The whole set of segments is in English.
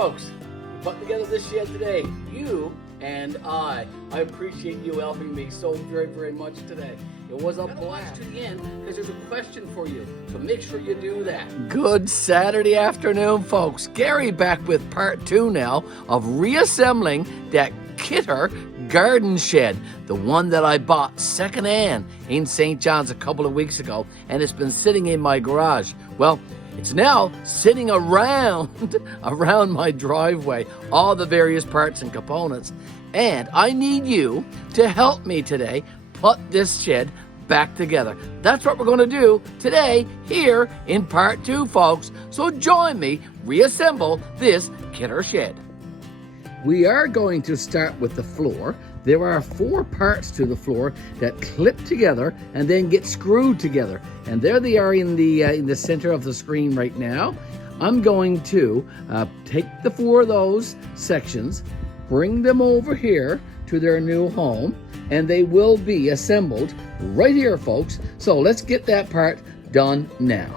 folks, we put together this shed today. You and I appreciate you helping me so very, very much today. It was a blast to the end because there's a question for you, so make sure you do that. Good Saturday afternoon, folks. Gary back with part 2 now of reassembling that KETER Garden Shed, the one that I bought secondhand in St. John's a couple of weeks ago, and it's been sitting in my garage. Well, it's now sitting around my driveway, all the various parts and components. And I need you to help me today put this shed back together. That's what we're going to do today here in part 2, folks. So join me, reassemble this KETER shed. We are going to start with the floor. There are 4 parts to the floor that clip together and then get screwed together. And there they are in the center of the screen right now. I'm going to take the 4 of those sections, bring them over here to their new home, and they will be assembled right here, folks. So let's get that part done now.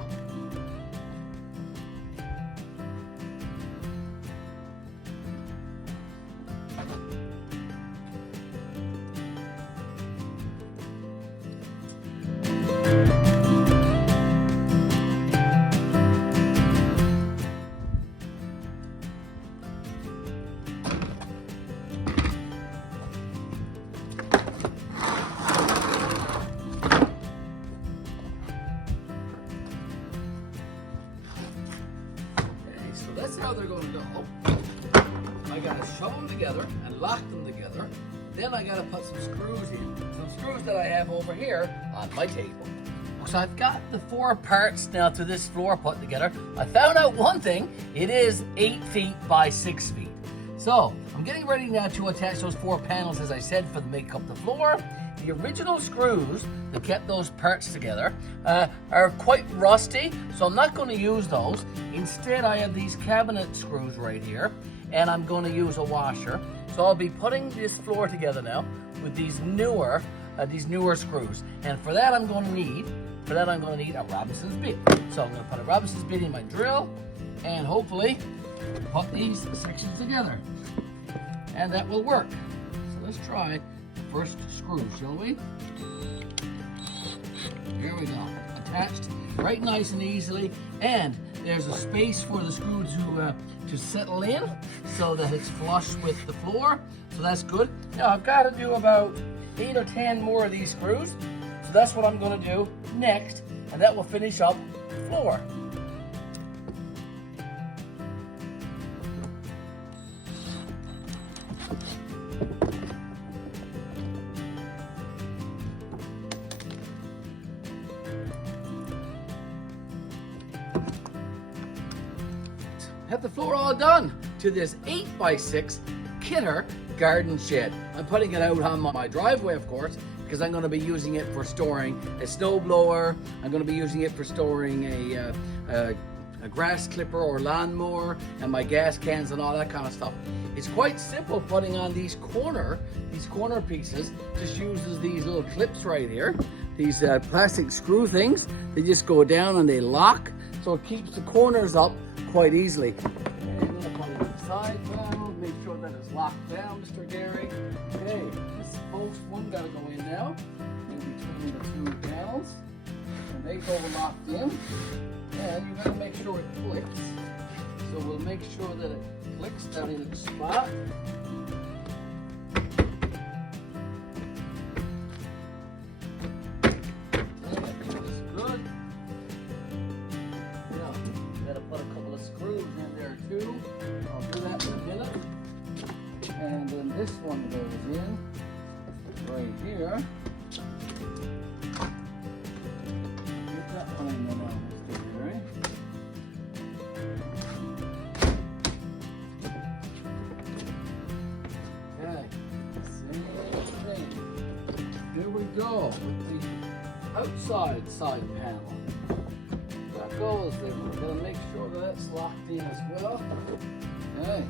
That's how they're going to go. I got to shove them together and lock them together. Then I got to put some screws in. Some screws that I have over here on my table. So I've got the 4 parts now to this floor put together. I found out one thing. It is 8 feet by 6 feet. So I'm getting ready now to attach those 4 panels, as I said, for the make up the floor. The original screws that kept those parts together are quite rusty, so I'm not going to use those. Instead, I have these cabinet screws right here, and I'm going to use a washer. So I'll be putting this floor together now with these newer screws. And for that, I'm going to need a Robinson's bit. So I'm going to put a Robinson's bit in my drill, and hopefully put these sections together, and that will work. So let's try the first screw, shall we? Here we go. Attached right nice and easily, and there's a space for the screw to settle in so that it's flush with the floor. So that's good. Now I've got to do about 8 or 10 more of these screws. So that's what I'm going to do next, and that will finish up the floor. Have the floor all done to this 8 by 6 KETER Garden Shed. I'm putting it out on my driveway, of course, because I'm going to be using it for storing a snow blower. I'm going to be using it for storing a grass clipper or lawnmower, and my gas cans and all that kind of stuff. It's quite simple putting on these corner pieces. Just uses these little clips right here, these plastic screw things. They just go down and they lock, so it keeps the corners up quite easily. And I'm going to put it on the side panel, make sure that it's locked down, Mr. Garry. Okay, this post one got to go in now, in between the 2 panels, and they go locked in. And you got to make sure it clicks. So we'll make sure that it clicks down in its spot. And then this one goes in right here. Get that one in there now, Mr. Garry. Okay, same thing. Here we go with the outside side panel. That goes there. We're going to make sure that it's locked in as well. Okay.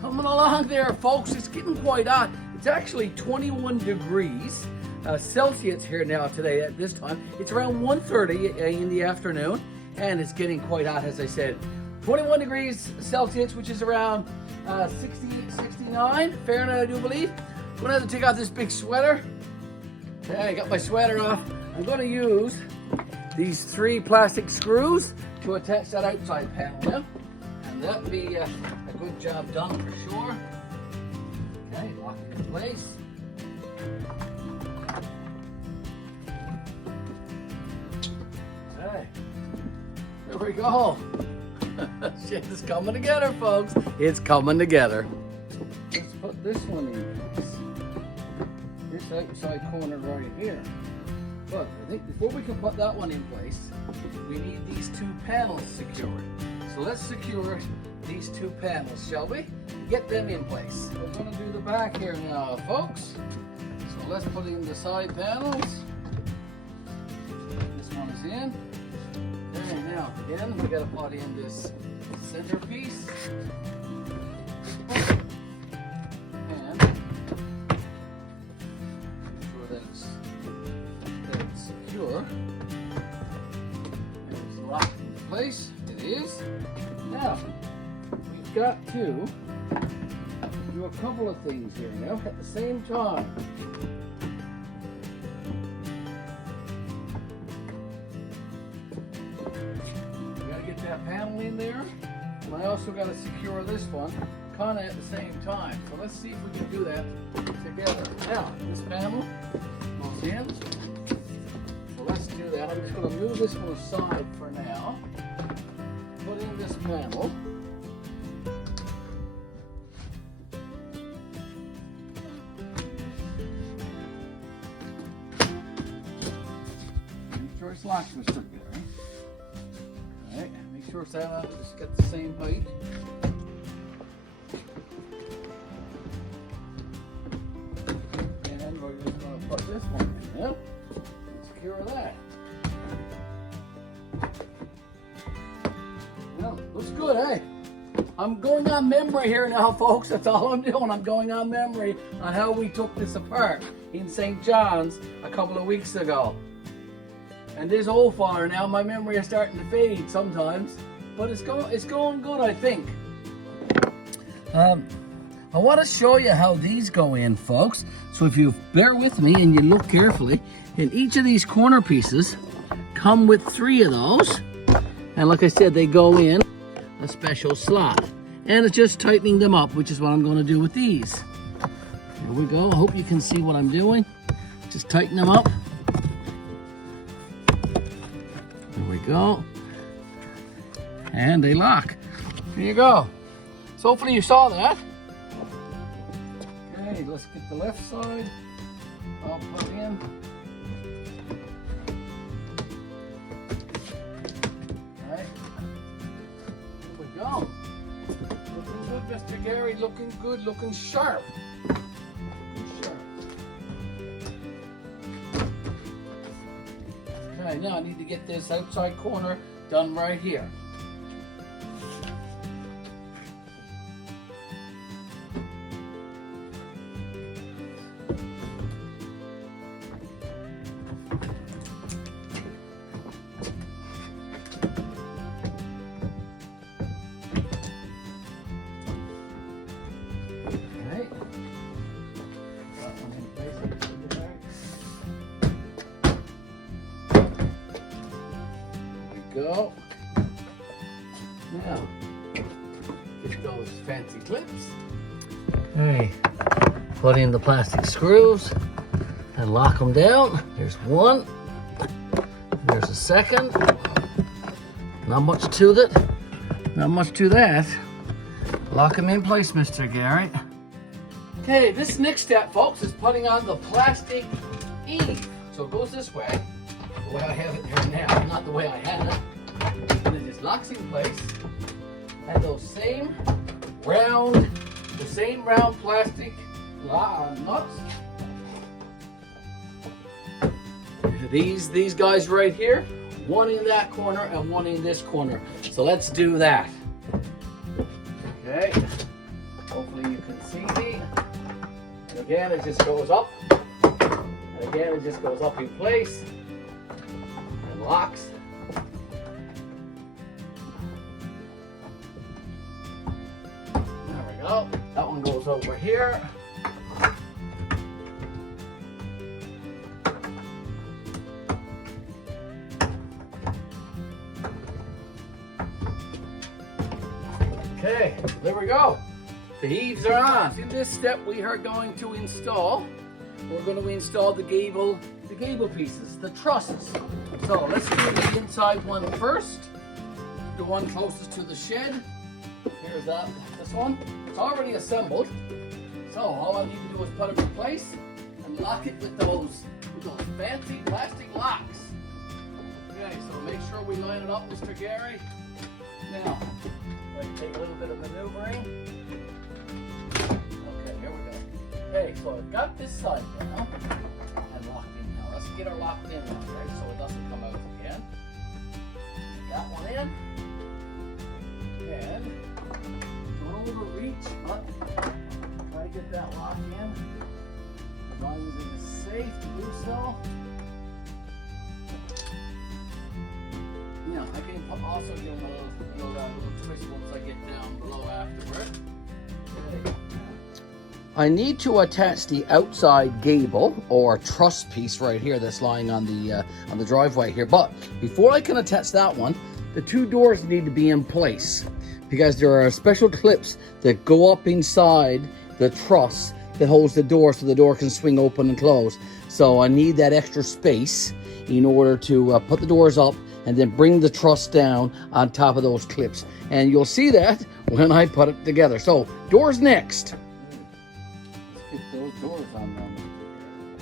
Coming along there, folks. It's getting quite hot. It's actually 21 degrees Celsius here now today at this time. It's around 1:30 in the afternoon, and it's getting quite hot, as I said. 21 degrees Celsius, which is around 69 Fahrenheit, I do believe. I'm gonna have to take off this big sweater. Okay, I got my sweater off. I'm gonna use these 3 plastic screws to attach that outside panel now. And that'll be a good job done for sure. Okay, lock it in place. Okay, there we go. Shit is coming together, folks. It's coming together. Let's put this one in place. This outside corner right here. But I think before we can put that one in place, we need these 2 panels secured. So let's secure these 2 panels, shall we? Get them in place. We're going to do the back here now, folks. So let's put in the side panels. This one is in. Okay, now again, we got to put in this center piece. And make sure that it's secure. And it's locked into place. It is. Now, we've got to do a couple of things here now at the same time. We got to get that panel in there, and I also got to secure this one kind of at the same time. So let's see if we can do that together. Now, this panel goes in. So let's do that. I'm just going to move this one aside for now. Put in this panel. Make sure it's locked, Mr. Garry. Alright, make sure it's got the same height. And we're just going to put this one in now. Secure that. Well, looks good, eh? I'm going on memory here now, folks. That's all I'm doing. I'm going on memory on how we took this apart in St. John's a couple of weeks ago. And this old fire now, my memory is starting to fade sometimes, but it's going good, I think. I want to show you how these go in, folks. So if you bear with me and you look carefully, and each of these corner pieces come with 3 of those. And like I said, they go in a special slot. And it's just tightening them up, which is what I'm going to do with these. Here we go. I hope you can see what I'm doing. Just tighten them up. There we go. And they lock. There you go. So hopefully you saw that. Okay, let's get the left side. I'll put in. Go. Looking good, Mr. Garry. Looking good, looking sharp. Okay, now I need to get this outside corner done right here. Go. Now, get those fancy clips. Okay, put in the plastic screws and lock them down. There's one. There's a second. Not much to it. Not much to that. Lock them in place, Mr. Garry. Okay, this next step, folks, is putting on the plastic eave. So it goes this way. The way I have it here now, not the way I had it. And it just locks in place. And those same round plastic nuts. These guys right here, one in that corner and one in this corner. So let's do that. Okay. Hopefully you can see me. And again, it just goes up. And again, it just goes up in place. Locks. one goes over here. Okay, there we go. The eaves are on. In this step we are going to install, we're going to install the gable pieces, the trusses. So let's do the inside one first. The one closest to the shed. Here's this one. It's already assembled. So all I need to do is put it in place and lock it with those fancy plastic locks. Okay, so make sure we line it up, Mr. Garry. Now, let's take a little bit of maneuvering. Okay, here we go. Okay, so I've got this side now and locked in now. Let's get her locked in, okay, so it doesn't come out again. Got one in. And don't overreach, but try to get that lock in. As long as it is safe to do so. Yeah, I can also give them a little twist once I get down below afterward. Okay. I need to attach the outside gable or truss piece right here that's lying on the driveway here. But before I can attach that one, the two doors need to be in place because there are special clips that go up inside the truss that holds the door so the door can swing open and close. So I need that extra space in order to put the doors up and then bring the truss down on top of those clips. And you'll see that when I put it together. So doors next. Let's get those doors on them.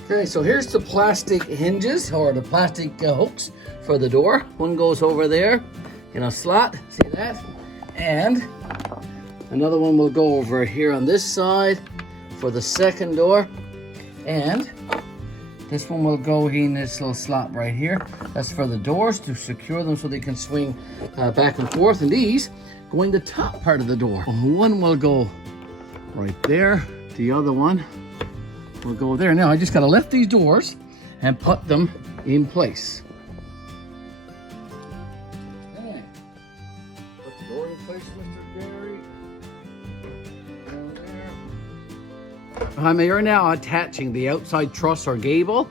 Okay, so here's the plastic hinges or the plastic hooks for the door. One goes over there in a slot, see that? And another one will go over here on this side for the second door. And this one will go in this little slot right here. That's for the doors to secure them so they can swing back and forth. And these go in the top part of the door. One will go right there. The other one will go there. Now I just gotta lift these doors and put them in place. Okay. Put the door in place, Mr. Garry. Down there. I'm here now attaching the outside truss or gable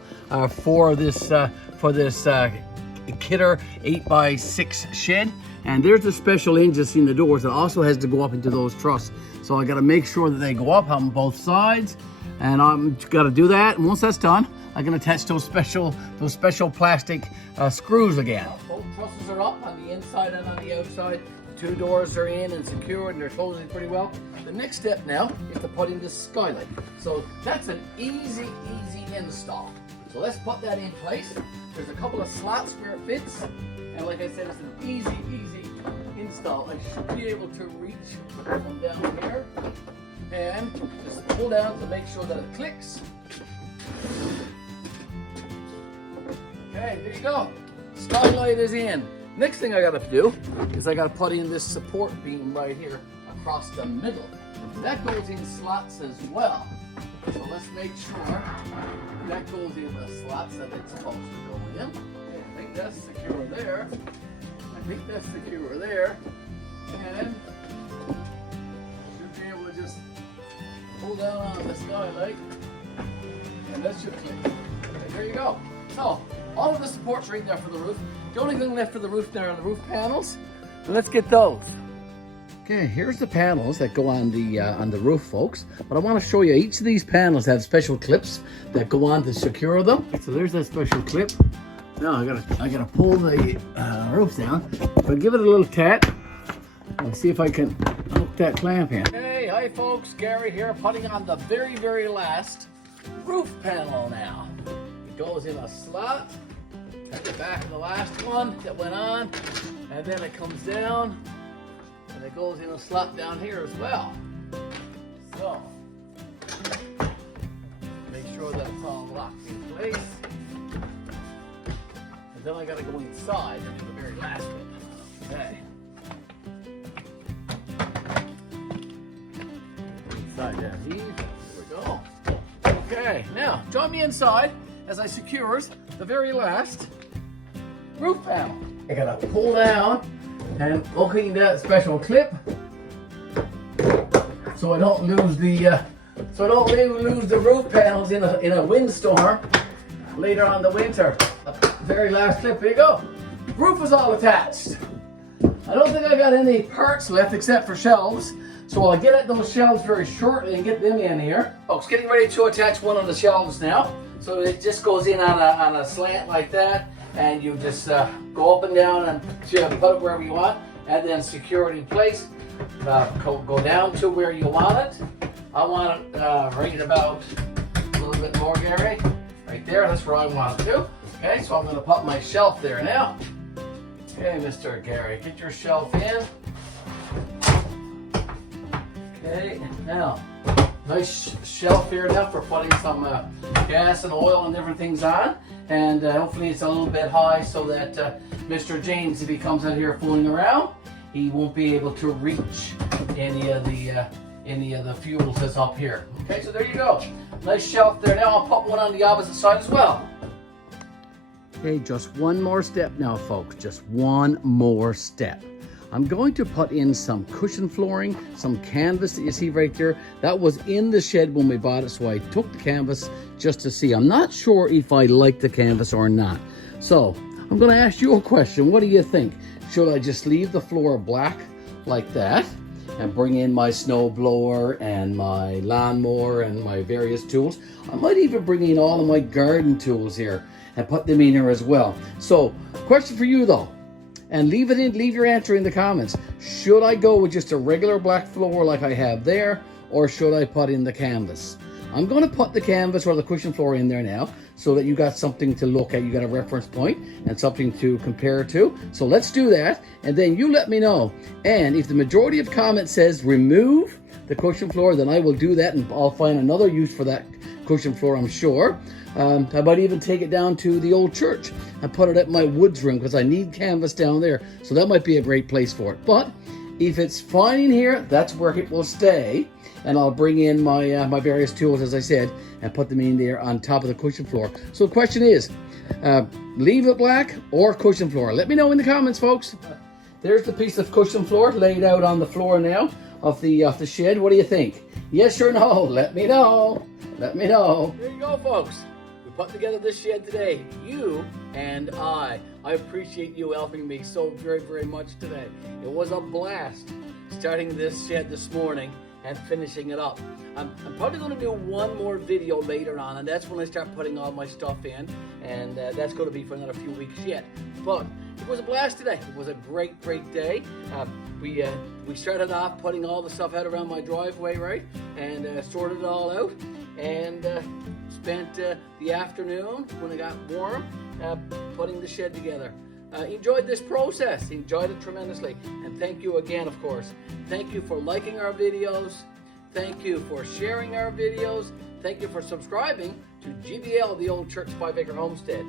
for this KETER 8x6 shed. And there's the special hinges in the doors that also has to go up into those truss. So I got to make sure that they go up on both sides, and I'm got to do that. And once that's done, I can attach those special plastic screws again. Both trusses are up on the inside and on the outside. The two doors are in and secured, and they're closing pretty well. The next step now is to put in this skylight. So that's an easy install. So let's put that in place. There's a couple of slots where it fits, and like I said, it's an easy install. I should be able to reach from down here and just pull down to make sure that it clicks. Okay, there you go. Skylight is in. Next thing I gotta do is I gotta put in this support beam right here across the middle. That goes in slots as well. So let's make sure that goes in the slots that it's supposed to go in. Okay, I think that's secure there. I think that's secure there. And should be able to just pull down on the skylight and that should click. Okay, there you go. So all of the supports are in there for the roof. The only thing left for the roof there are the roof panels. And let's get those. Okay, here's the panels that go on the roof, folks. But I want to show you each of these panels have special clips that go on to secure them. So there's that special clip. Now I gotta pull the roof down. So give it a little tap. Let's see if I can hook that clamp in. Hey, hi folks, Garry here, putting on the very last roof panel now. It goes in a slot at the back of the last one that went on, and then it comes down. And it goes in a slot down here as well. So, make sure that it's all locked in place. And then I gotta go inside for the very last bit. Okay. Inside that eave. Here we go. Okay, now join me inside as I secures the very last roof panel. I gotta pull down and hooking that special clip so I don't lose the lose the roof panels in a windstorm later on in the winter. Very last clip, here you go. Roof is all attached. I don't think I got any parts left except for shelves, so I'll get at those shelves very shortly and get them in here. Folks, getting ready to attach one of the shelves now. So it just goes in on a slant like that, and you just go up and down and put it wherever you want, and then secure it in place. Go down to where you want it. I want it right about a little bit more, Gary. Right there, that's where I want it to. Okay, so I'm going to put my shelf there now. Okay, Mr. Garry, get your shelf in. Okay, now, nice shelf here now for putting some gas and oil and different things on. And hopefully it's a little bit high so that Mr. James, if he comes out here fooling around, he won't be able to reach any of the fuels that's up here. Okay, so there you go. Nice shelf there. Now I'll put one on the opposite side as well. Okay, just one more step now, folks. Just one more step. I'm going to put in some cushion flooring, some canvas that you see right there. That was in the shed when we bought it, so I took the canvas just to see. I'm not sure if I like the canvas or not. So I'm going to ask you a question. What do you think? Should I just leave the floor black like that and bring in my snow blower and my lawnmower and my various tools? I might even bring in all of my garden tools here and put them in here as well. So, question for you though, and leave your answer in the comments. Should I go with just a regular black floor like I have there, or should I put in the canvas? I'm going to put the canvas or the cushion floor in there now so that you got something to look at. You got a reference point and something to compare to. So let's do that, and then you let me know. And if the majority of comments says remove the cushion floor, then I will do that, and I'll find another use for that cushion floor, I'm sure. I might even take it down to the old church and put it at my woods room because I need canvas down there. So that might be a great place for it. But if it's fine in here, that's where it will stay. And I'll bring in my my various tools, as I said, and put them in there on top of the cushion floor. So the question is, leave it black or cushion floor? Let me know in the comments, folks. There's the piece of cushion floor laid out on the floor now of the shed. What do you think? Yes or no? Let me know. Let me know. There you go, folks. We put together this shed today. You and I appreciate you helping me so very, very much today. It was a blast starting this shed this morning and finishing it up. I'm probably going to do one more video later on, and that's when I start putting all my stuff in, and that's going to be for another few weeks yet. But it was a blast today. It was a great, great day. We started off putting all the stuff out around my driveway, right, and sorted it all out, and spent the afternoon when it got warm putting the shed together. Enjoyed this process, enjoyed it tremendously, and thank you again, of course. Thank you for liking our videos, thank you for sharing our videos, thank you for subscribing to GBL, the Old Church 5-Acre Homestead,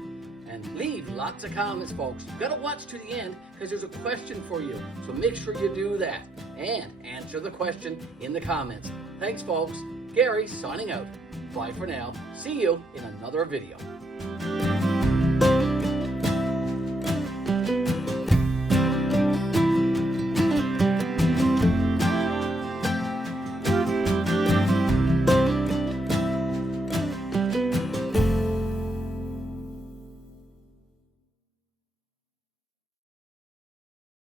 and leave lots of comments, folks. You've got to watch to the end because there's a question for you, so make sure you do that and answer the question in the comments. Thanks, folks. Garry signing out. Bye for now. See you in another video.